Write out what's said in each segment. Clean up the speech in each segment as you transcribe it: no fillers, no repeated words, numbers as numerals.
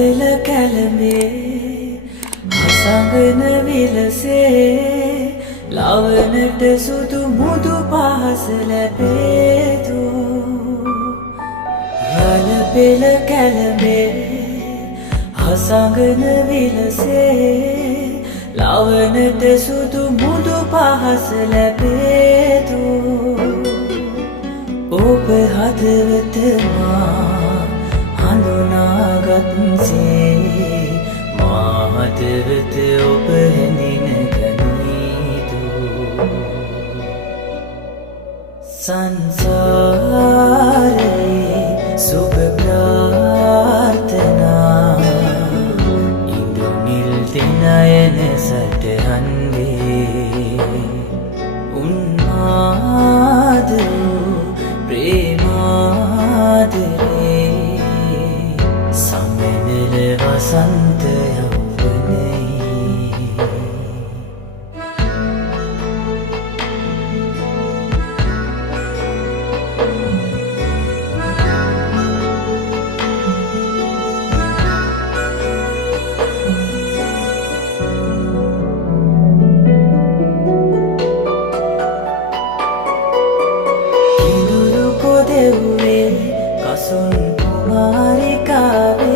පෙළ කැළඹේ අසඟන විලසේ ලවනට සුදු මුදු පහස ලැබේතු රළ පෙළ කැළඹේ අසඟන විලසේ ලවනට සුදු මුදු පහස ලැබේතු ඔබ හදවත මා හඳුනාගත්සේ මා හදවත ඔබ හැඳින ගනීතු සංසාරේ සුබ ප්‍රාර්ථනා ඉඳුනිල් දිනයන සටහන්වේ උන්මාදරු ප්‍රේමාදරේ සමනල වසන්ත යෞවනයේ කසුන් කුමාරිකාවේ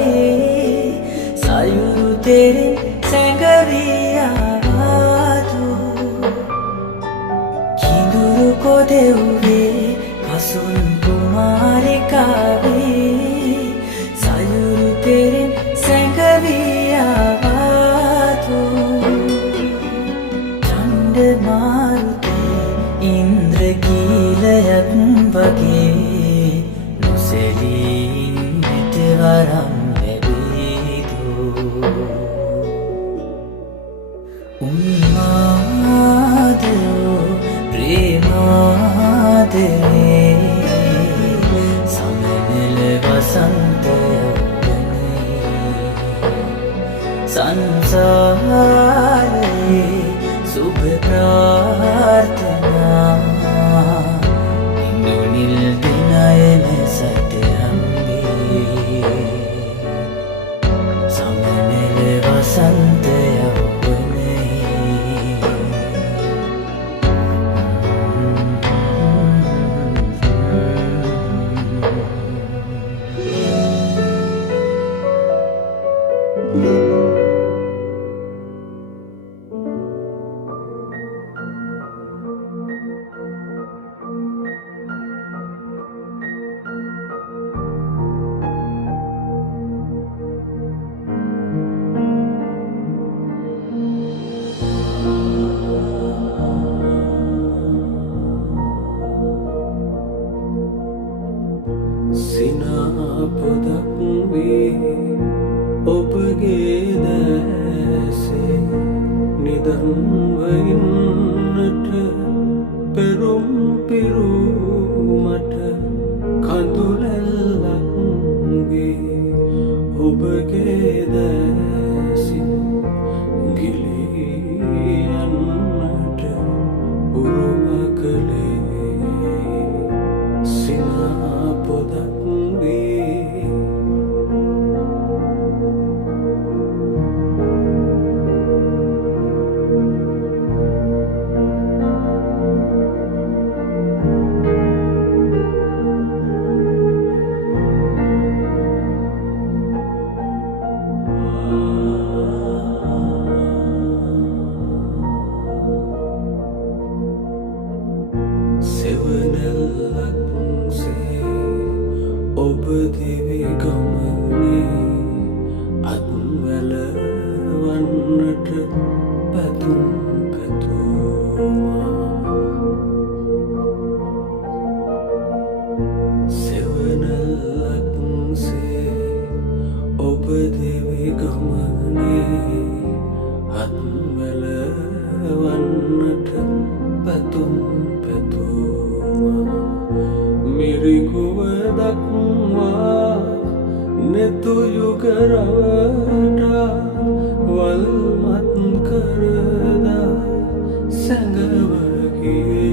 සයුරු තෙරින් සැඟවී ආවාතු කිඳුරු කොදෙව්වේ කසුන් කුමාරිකාවේ සයුරු තෙරින් සැඟවී ආවාතු චණ්ඩ මාරුතේ ඉන්ද්‍රකීලයක් වගේ නොසෙලීන්නට වරම් ලැබේතු උන්මාදෝ ප්‍රේමාදරේ සමනල වසන්ත යෞවනයේ සංසාරේ සුබ ප්‍රාර්ථනා ඉඳුනිල් දිනයන සටහන්වේ සමනල වසන්ත සිනාපොදක් වේ ඔබගේ දැසේ නිදන්වඉන්නට පෙරුම් පිරුමට කඳුලැල්ලක් වේ ඔබගේ දැසින් ගිලියන්නට උරුම කළේ සිනාපොදක් සෙවනැල්ලක්සේ ඔබ දිවි ගමනේ අත්වැලවන්නට පැතුම් පැතුමා සෙවනැල්ලක්සේ ඔබ දිවි ගමනේ අත්වැලවන්නට පැතුම් මිරිකුව දක්වා නෙතු යුගරවටා වල්මත් කරදා සැඟවගේ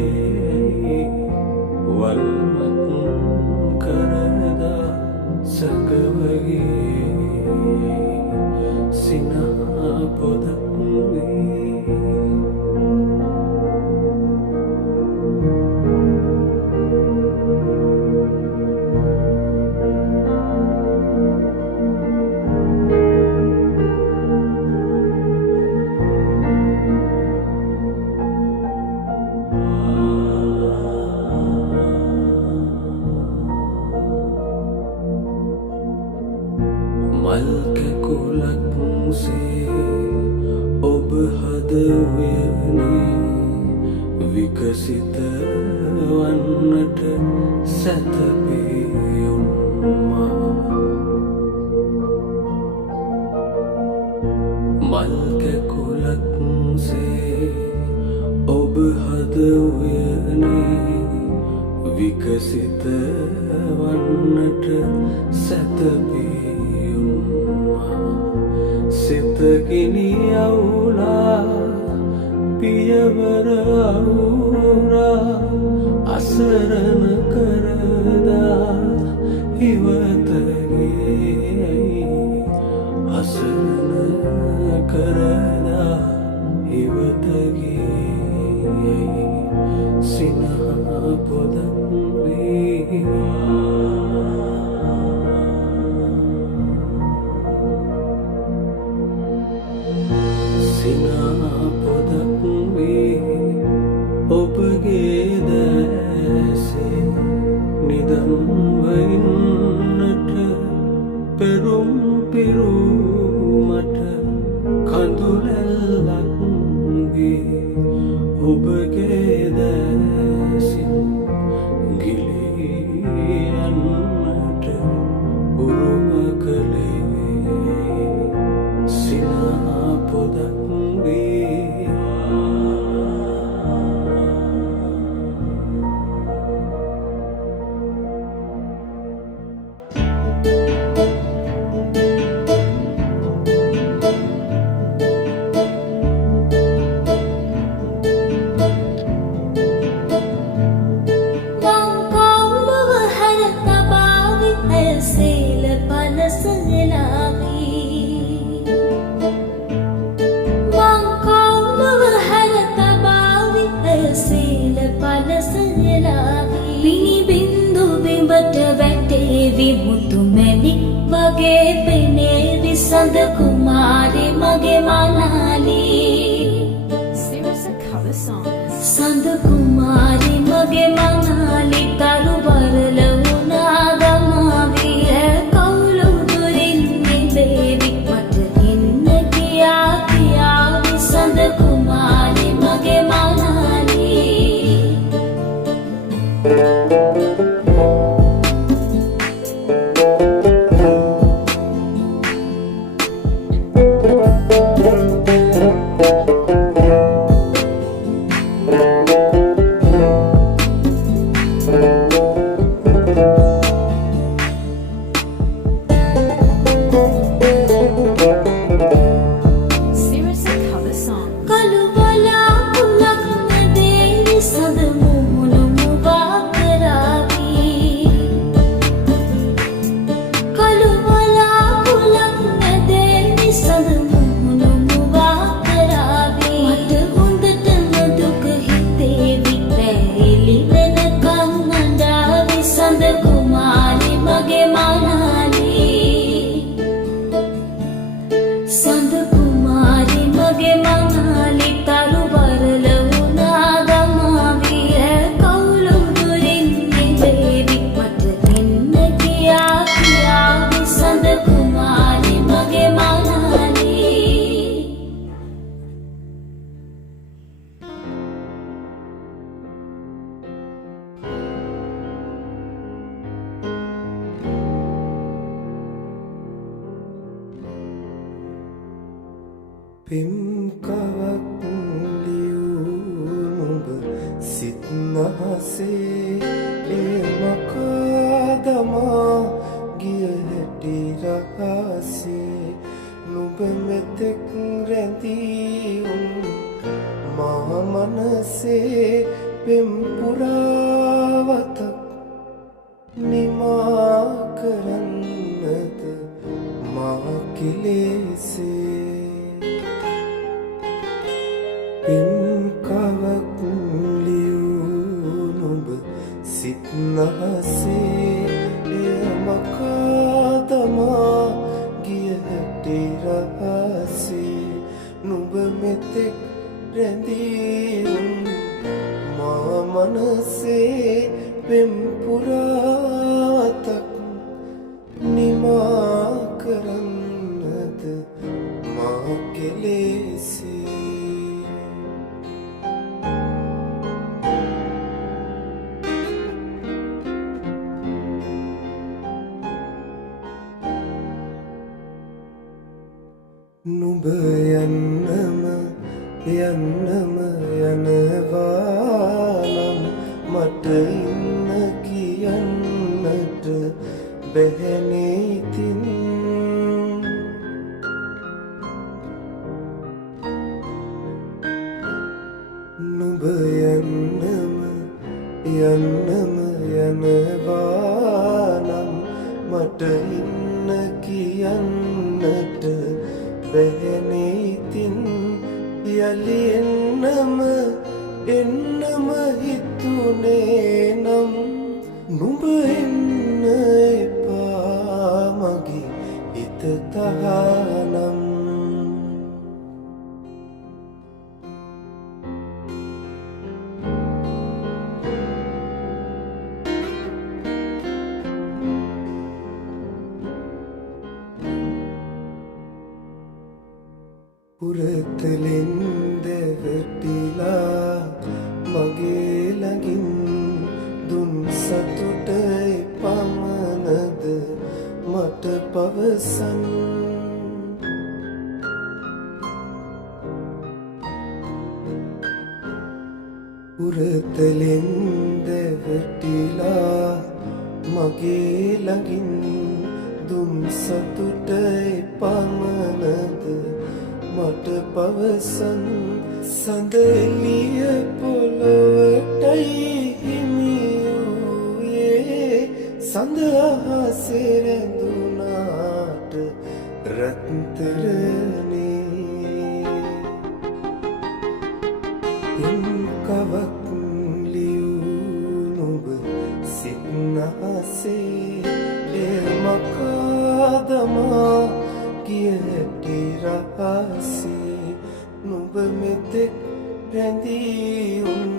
වල්මත් කරදා සැඟවගේ වන්නට සැතපේයුන්මා මල් කැකුලක් සේ ඔබ හද උයනේ විකසිත වන්නට සැතපේයුන්මා සිතගිනි අවුලා පියවර අවුරා අසරණ කරදා හිවතගේ අසරණ කරදා හිවතගේ සිනහ පොදක් වේ සිනා පොදක් වේ ඔබගේ දැසේ නිදන්වයින්නට පෙරුම් පිරුමට කඳුලැල්ලක් වේ ඔබගේ දැසින් ගිලියන්නට උරුම කළේ සිනා පොදක් වේ වගේ පෙනේ විසඳ කුමාරි මගේ මනාලී සඳ කුමාරි මගේ මනාලි තරු බරල වුණා ගමාවී කවුළු දුරින් නිබේවි මට එන්න කියා කියා විසඳ කුමාරි මගේ මනාලී පිම්කවක් ලියූ නුඹ සිත්නහසේ එමකාදමා ගිය හැටි රහසේ නුඹ මෙතෙක් රැඳී මා මනසේ පෙම්පුරාවතක් නිමා කරන්නද මා කෙලෙසේ පිම්කවක් ලියූ නුඹ සිත්නහසේ එමකාදමා ගිය හැටි රහසේ නුඹ මෙතෙක් රැඳී මා මනසේ පෙම්පුරාවතක් නිමා කරන්නද මා කෙලෙසේ නුඹ යන්නම යන්නම යනවානම් මට ඉන්න කියන්නට බැහැනේ ඉතින් නුඹ යන්නම යන්නම යනවානම් මට ඉන්න කියන්නට බැහැනේ ඉතින් යලි එන්නම හිතුනේ නම් නුඹ එන්න එපා මගේ හිත තහනම් උරතලින් දෙවටිලා මගේ ළඟින් දුන් සතුට පමණද මට පවසන් උරතලින් දෙවටිලා මගේ ළඟින් දුන් සතුට පමණද මට පවසන් සඳ එළිය පොළොවටයි හිමියුයේ සඳ අහසේ රැඳුනාට රත්තරනේ පින් කවක් ලියූ නුඹ සිත්නහසේ එය මකාදමා කිය හැටි රහසේ නුඹ මෙතෙක් රැඳී උන්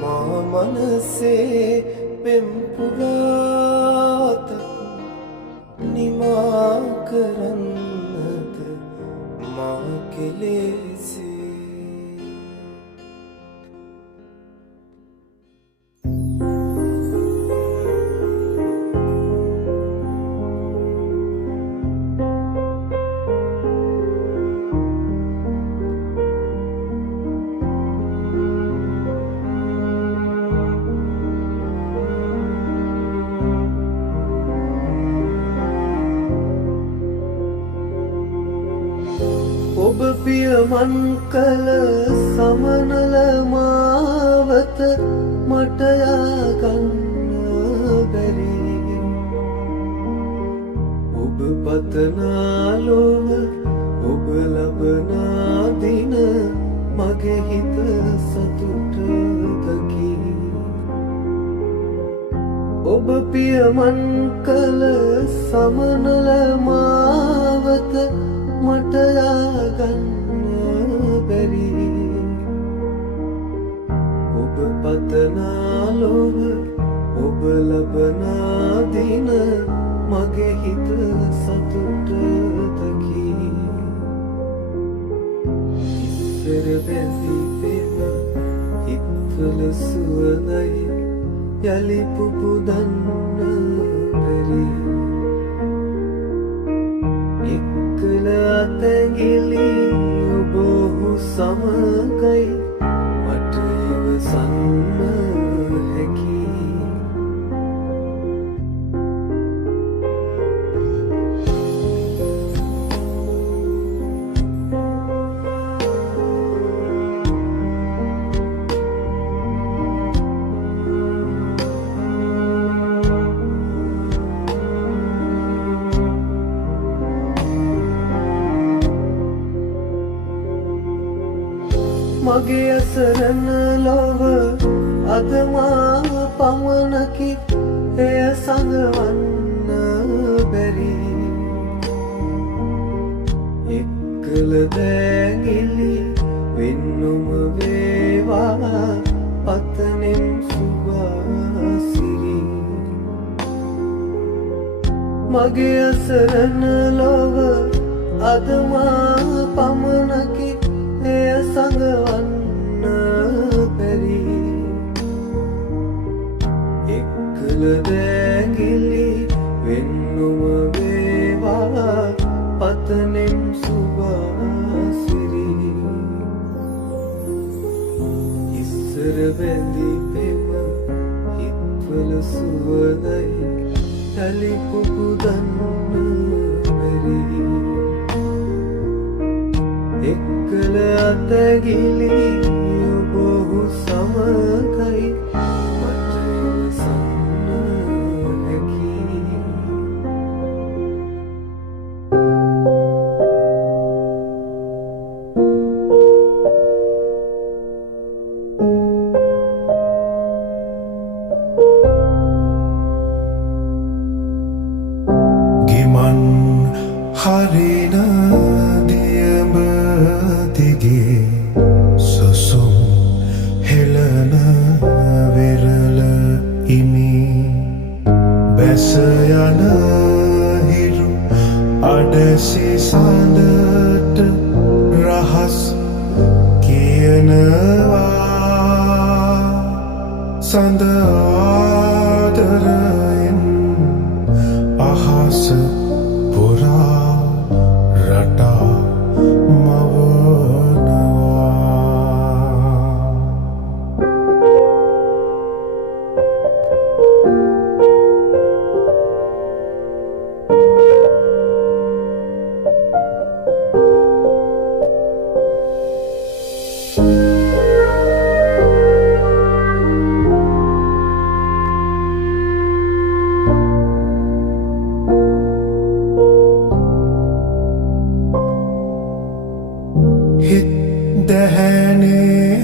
මා මනසේ පෙම් පුරාතක් නිමා කරන්නද මා කෙලෙසේ ඔබ පියමන් කළ සමනල මාවත මට යගන්න බැරි ඔබ පතනා ලොව ඔබ ලබනා දින මගේ හිත සතුට දකි ඔබ පියමන් කළ සමනල මාවත මට යගන්න බැරි ඔබ පතනා ලොව ඔබ ලබනා දින මගේ හිත සතුට දකි ඉස්සර බැඳි පෙම හිත්වල සුවඳයි යලි පුපුදන්න බැරි එකල අතැගිලි ඔබ ඔහු සමගයි මට ඉවසන්න හැකි මගේ අසරණ ලොව අදමා පමණකි එය සඟවන්න බැරි එක්කල දැගිලි වෙන්නුම වේවා පතනෙම් සුවාසිරි මගේ අසරණ ලොව අදමා පමණකි එය සඟවන්න බැරි එක්කල දැගිලි වෙන්නුම වේවා පතනෙම් සුබ බැඳි පෙම හිත්වල සුවඳයි යලි පුපුදන්න බැරි එක්කල අතගිලි ඔබහු සමගයි මට ඉවසන්න හැකි ගිමන් හරින දියම දිගේ සුසුම් හෙළන වෙරළ ඉමි බැස යන හිරු අඩසි සඳට රහස් කියනවා සඳ ආදරයෙන් අහස පුරා රටා මවනවා හිත් දැහැනේ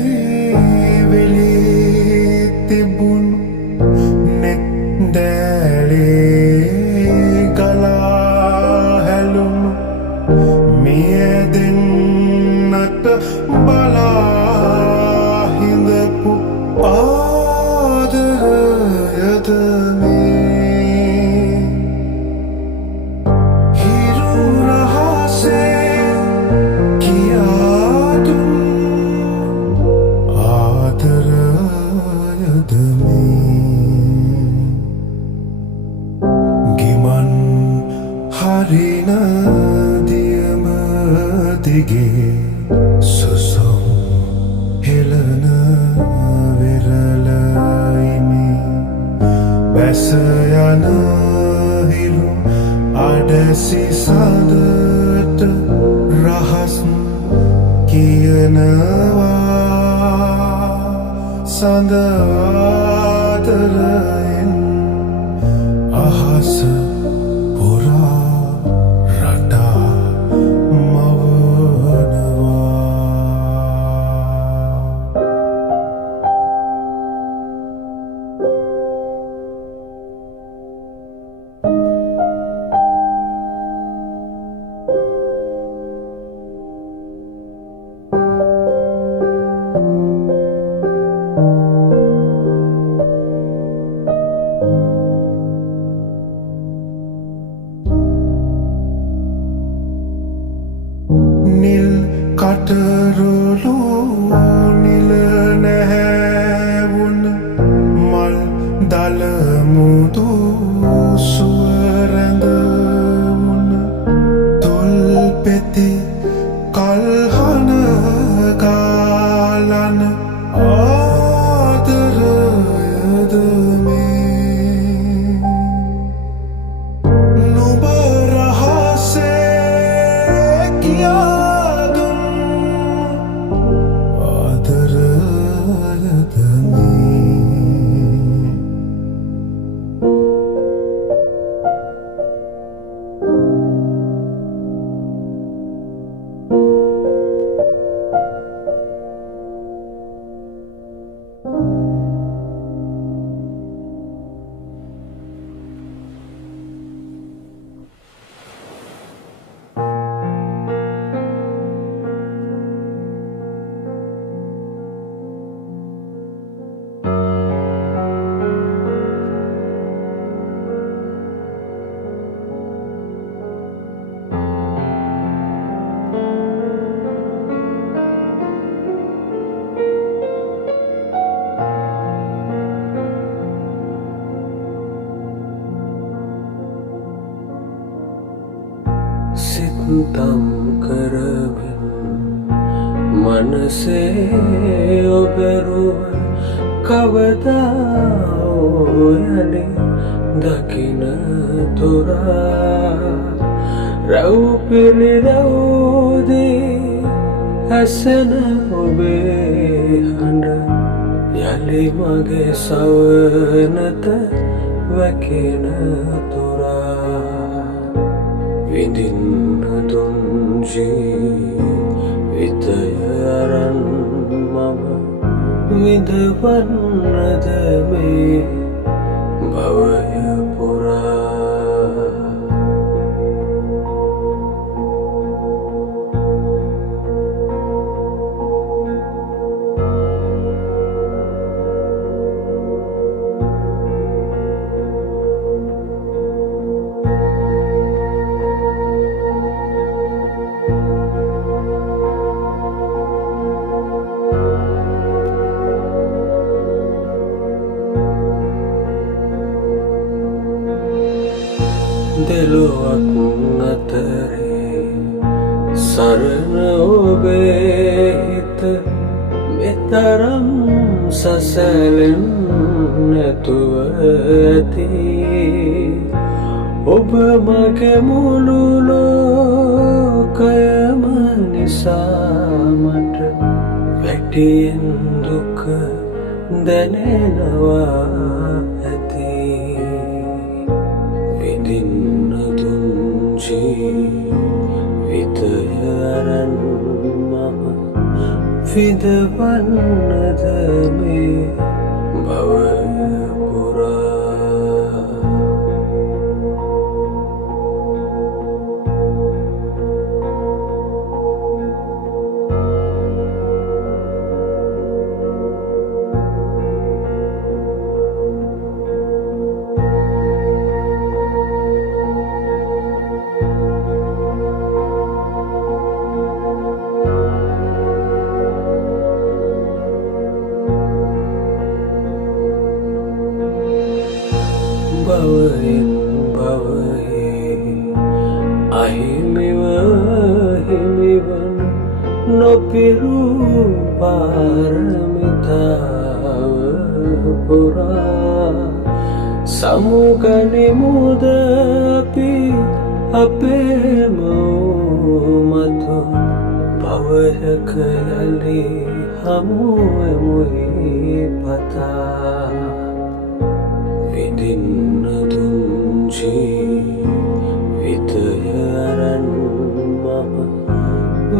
වෙලී තිබුණු නෙත් දැලේ ගලා හැලුණු මියදෙන්නට බලා හිඳපු ආදරයද මේ හිරු රහසේ කියාදුන් ආදරයද මේ ගිමන් හරින දියම දිගේ සුසුම් හෙළන වෙරළ ඉමි බැස යන හිරු අඩසි සඳට රහස් කියනවා සඳ ආදරයෙන් අහස පුරා රටා මවනවා නිල් කටරොළු නිල නැහැවුන මල් දල මුදු සුවරැඳ වුන තොල් පෙති කල්හන කාලන ආදරයද මේ නුඹ රහසේ කියාදුන් ආදරයද මේ සිතම් කරමින් මනසේ ඔබරුව කවදා ඔයනේ දකින තොරා රැව් පිළිරවුදී ඇසෙන ඔබේ හඬ යලි මගේ සවනත වැකෙන තොරා විඳින්න දුන් ජීවිතය අරන් මම විඳවන්නද මේ භවය පුරා දෙලොවක් අතරේ සරණ ඔබේ හිත මෙතරම් සසලෙන් නැතුව ඇති ඔබ මගේ මුළු ලෝකයම නිසා මට වැටියෙන් දුක දැනෙනවා ඇති විඳින්න දුන් ජීවිතය අරන් මම විඳවන්නද මේ භවය පුරා භවයෙන් භවයේ අහිමිව හිමිවන නොපිරූ පාරමිතාව පුරා සමුගනිමුද අපි අපේම මතු භවයක යලි හමුවෙමුයි පතා විඳින්න දුන් ජීවිතය අරන් මම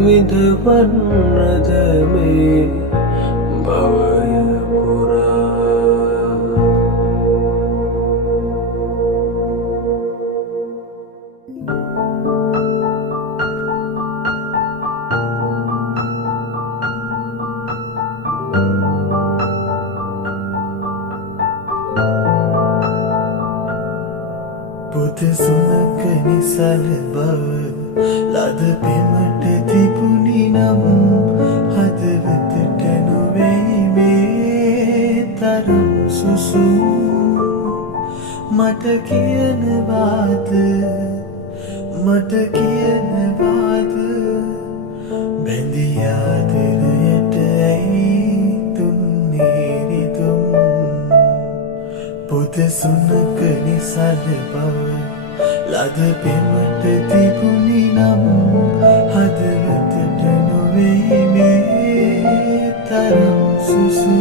විඳවන්නද මේ භවය පුරා පුත සුනක නිසල බව ලද පෙමට තිබුණි නම් හදවතට නොවෙයි මේ තරම් සුසු මට කියනවාද බැඳී ආදරයට ඇයි තුන්නේරි තුම් පුත සුනක නිසල බව ලද පෙමට තිබුණි නම් හදවතට නොවෙයි මේ තරම් සුසු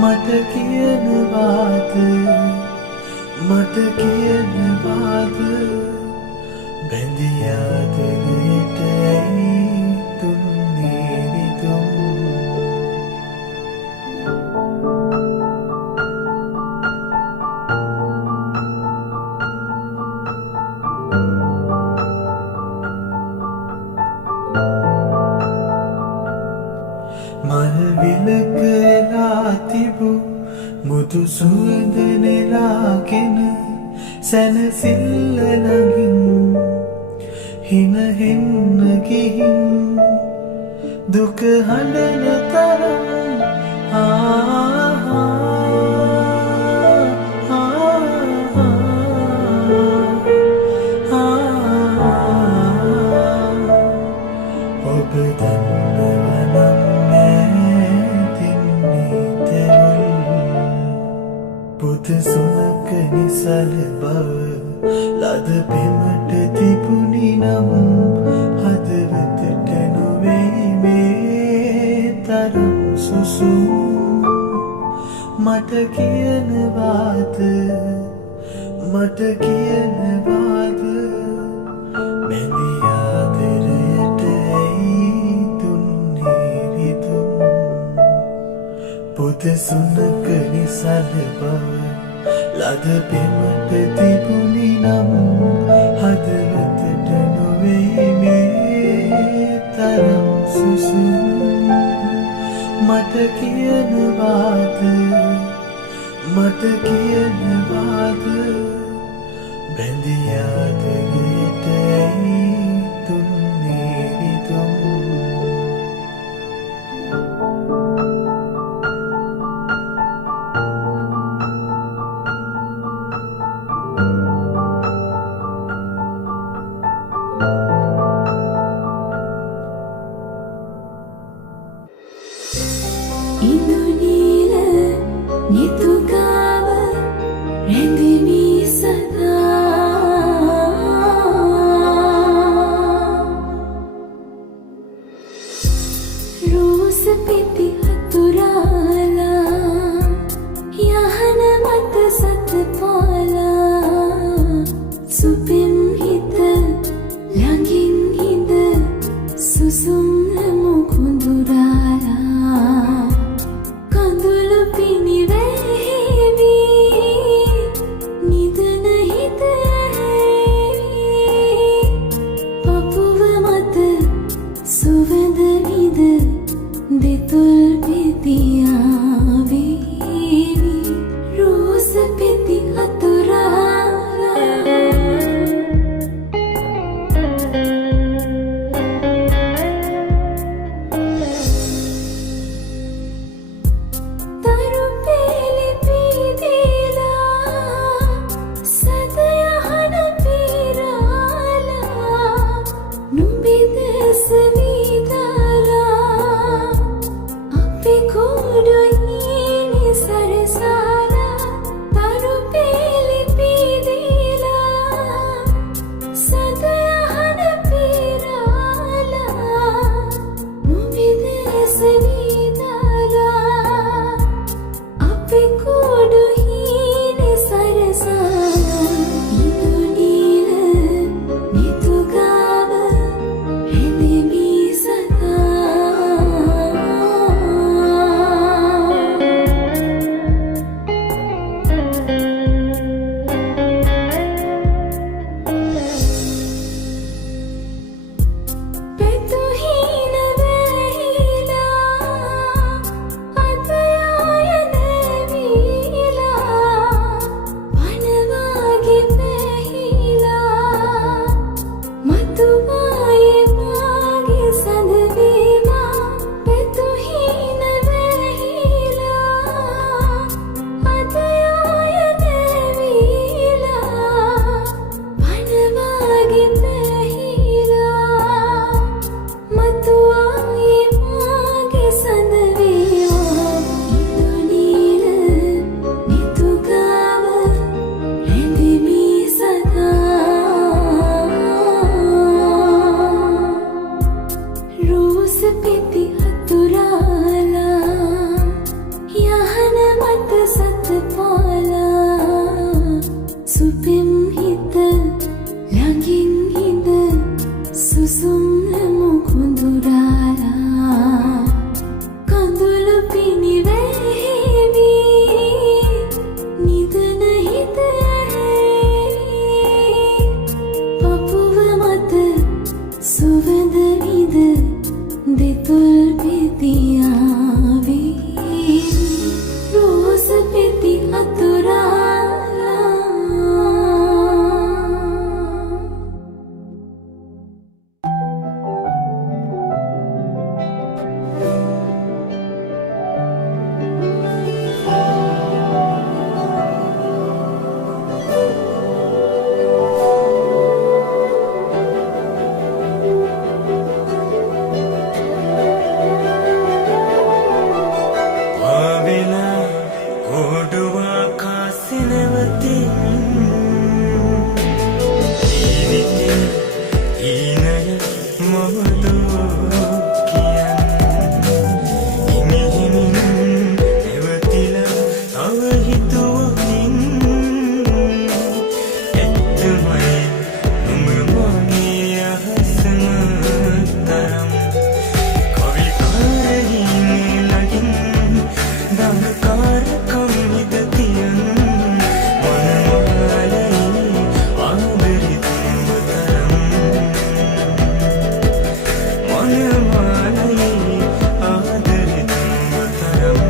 මට කියනවාද බැඳී ආදරයට ඇයි තුන්නේරි තුම් මල් විලක එලා තිබු මුතු සුවඳ නෙලාගෙන සැනසිල්ල ළඟින් හින හෙන්න ගිහින් දුක හඬන තරම් ඔබ දන්නවනම් ඈතින්නේ පුත සුනක නිසල බව ලද පෙමට තිබුණි නම් හදවතට නොවේ මේ තරම් සුසුම් මට කියනවාද බැඳී ආදරයට ඇයි දුන්නේ රිදුම් පුත සුනක නිසල බව ලද පෙමට තිබුණි නම් හදවතට නොවේ මේ තරම් සුසුම් මට කියනවාද බැඳී ආදරයට ඇයි දුන්නේ රිදුම් ඉඳුනීල නිතුගාව රැඳෙමි සදා හිතුවොතින් ඇත්තමයි නුඹ මගේ අහසම තරම් කවිකාරහිනේ ලගින් දඟකාරකම් හිත තියන් මනමාලයි ආදරිත නුඹ තරම් මනමාලයි ආදරිත නුඹ තරම්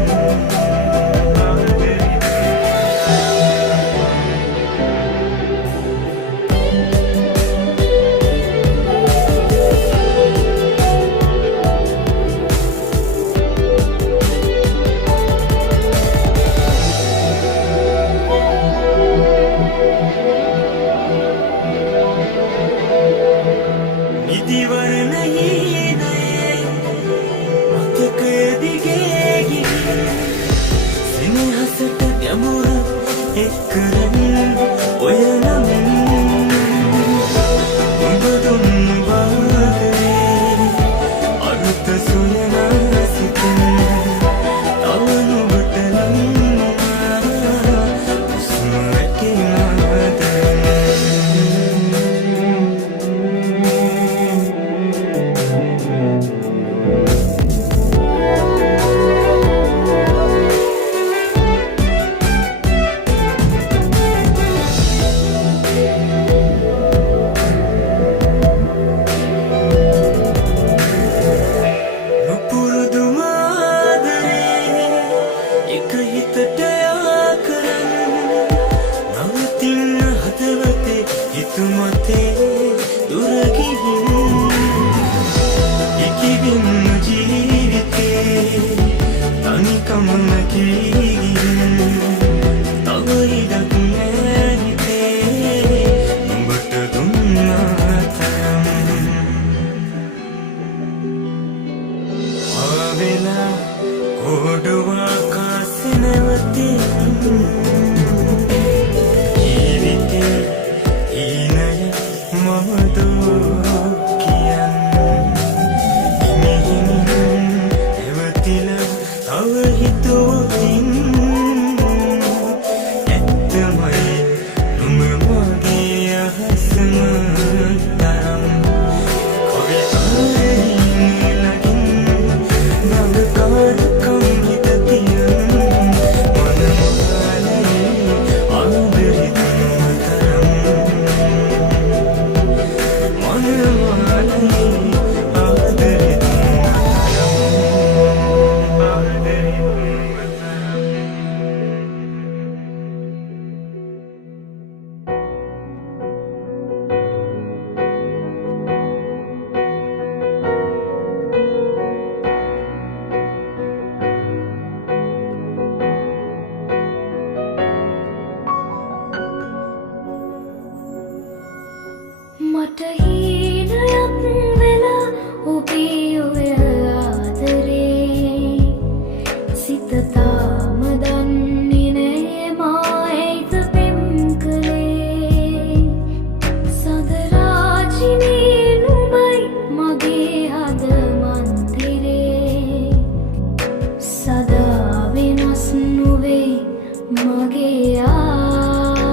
නිදිවරණයේදයේ මතකය දිගේ ගිහින් සෙනෙහසට ගැඹුර එක්කරන් ඔය නමින් උඹ දුන්න වාදයේ අරුත සොයනා සිතින් තව නුඹට ලංවා හුස්ම වැටෙනවද නුපුරුදු ආදරේ එක හිතට යා කරන් නවතින්න හදවතේ හිතුමතේ දුර ගිහින් ඉකිවින්න ජීවිතේ තනිකම නැගීගින් තව ඉඩක් නෑ හිතේ නුඹට දුන්නා තරම් ආවෙලා කොඩුවා කාසේ නැවතී ජීවිතේ ඊනය මම දෝ කියන් හිමිහිමින් එවතිලා තව හිතුවොතින් ඇත්තමයි නුඹ මගේ අහසම තරම් කවිකාරහිනේ ලගින් දඟකාරකම් හිත තියන් මනමාලයි ආදරිත නුඹ තරම් මනමාලයි ආදරිත නුඹ මට හීනයක් වෙලා ඔබේ ඔය ආදරේ සිත තාම දන්නේ නෑ මා ඇයිද පෙම් කළේ සඳරාජිනේ නුඹයි මගේ හද මන්දිරේ සදා වෙනස් නොවේ මගේ ආදරේ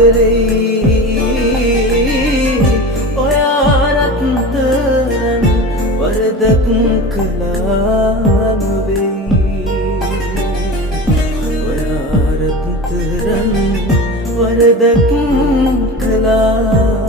ආදරෙයි ඔයාරත් තරම් වරදක් කළා නොවෙයි ඔයාරත් තරම් වරදක් කළා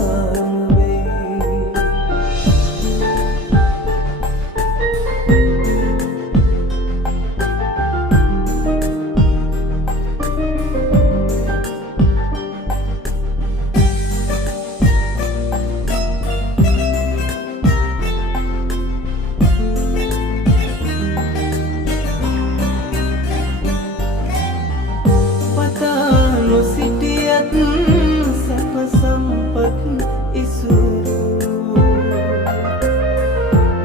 සිටියත් සැප සම්පත් ඉසුරු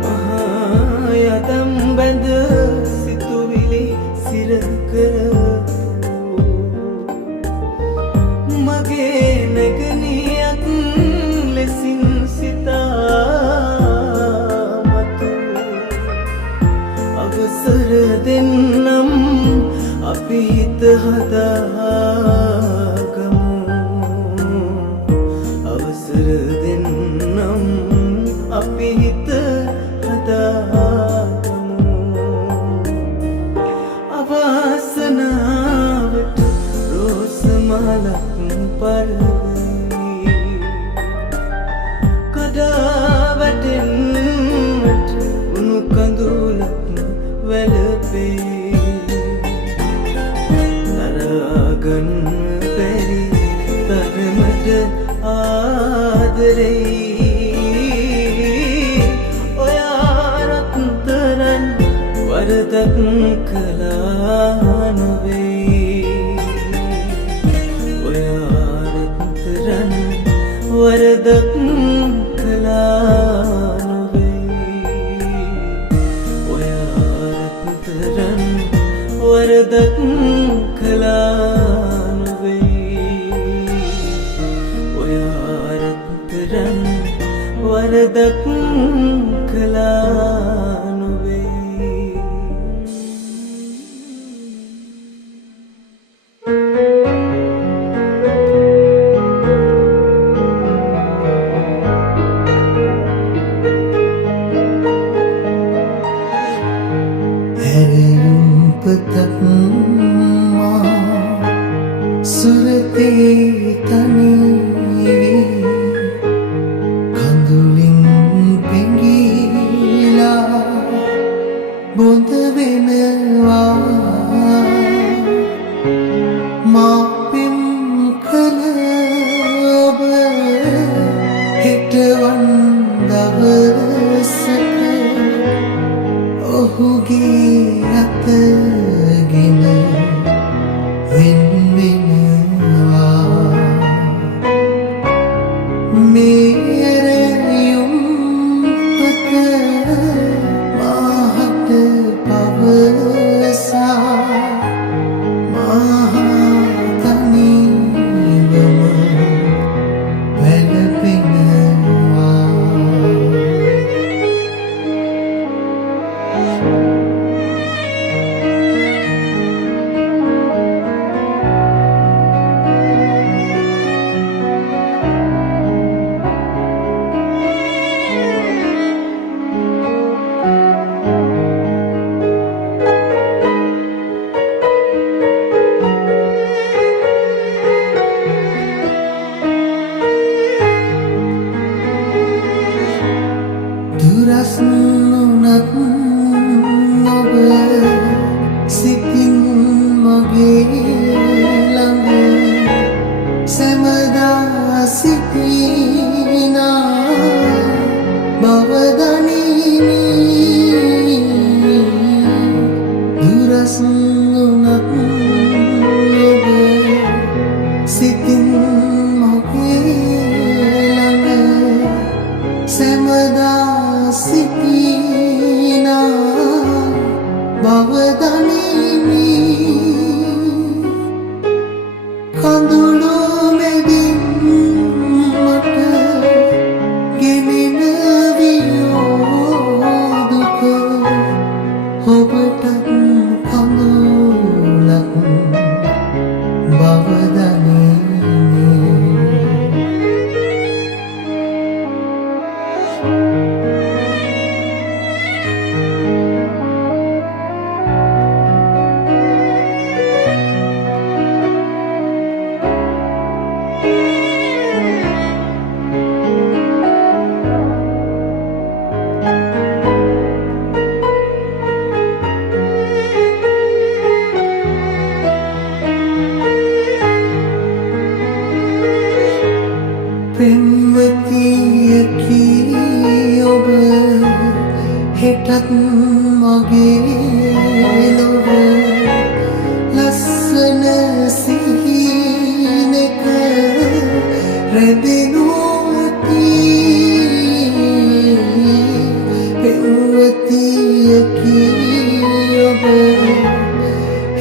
මහා යදම් බැඳ සිතුවිලි සිර කරපු මගේ නැගණියක් ලෙසින් සිතා මතු අවසර දෙන්නම් අපි හිත හදාගමු අවසර දෙන්නම් අපි හිත හදාගමු අවාසනාවට රෝස මලක් පරවී කඩා වැටෙන්නට උණු කඳුලක් වැළපේ ගන්න බැරි තරමට ආදරෙයි ඔයාරත් තරම් වරදක් කළා නොවෙයි ඔයාරත් තරම් වරදක් කළා නොවෙයි ඔයාරත් තරම් වරදක් කළා නොවෙයි ඔයාරත් තරම් වරදක් කළා නොවෙයි හැරයුම් පතක් සුරතේ තනිවී කඳුලින් පෙඟිලා බොඳ වෙනවා මා පෙම් කළ ඔබ හිටවන් දවසක ඔහුගේ අතගෙන වෙන් වෙනවා මේ ඇරයුම් පත මාහට පවසා මහා තනිවම වැළපෙනවා දුරස් නුනත් ඔබ සිතින් මගේ ළඟ සැමදා සිටිනා බව දනිමි දුරස් නුනත් ඔබ සිතින් මගේ ළඟ සැමදා සිටිනා බව දනිමි කඳුළු මැදින් මට ගෙනෙන වියෝදුක ඔබටත් කඳුලක් බව දනිමි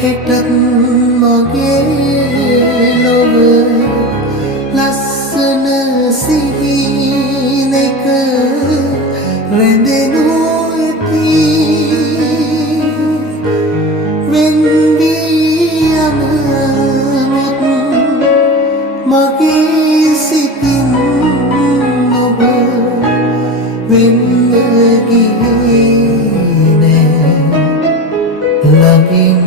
හෙටත් මගේ ලොව ලස්සන සිහිනක රැඳෙනු ඇති වෙන් වී යනමුත් මගේ සිතින් ඔබ වෙන්න ගියේ නෑ ළඟින්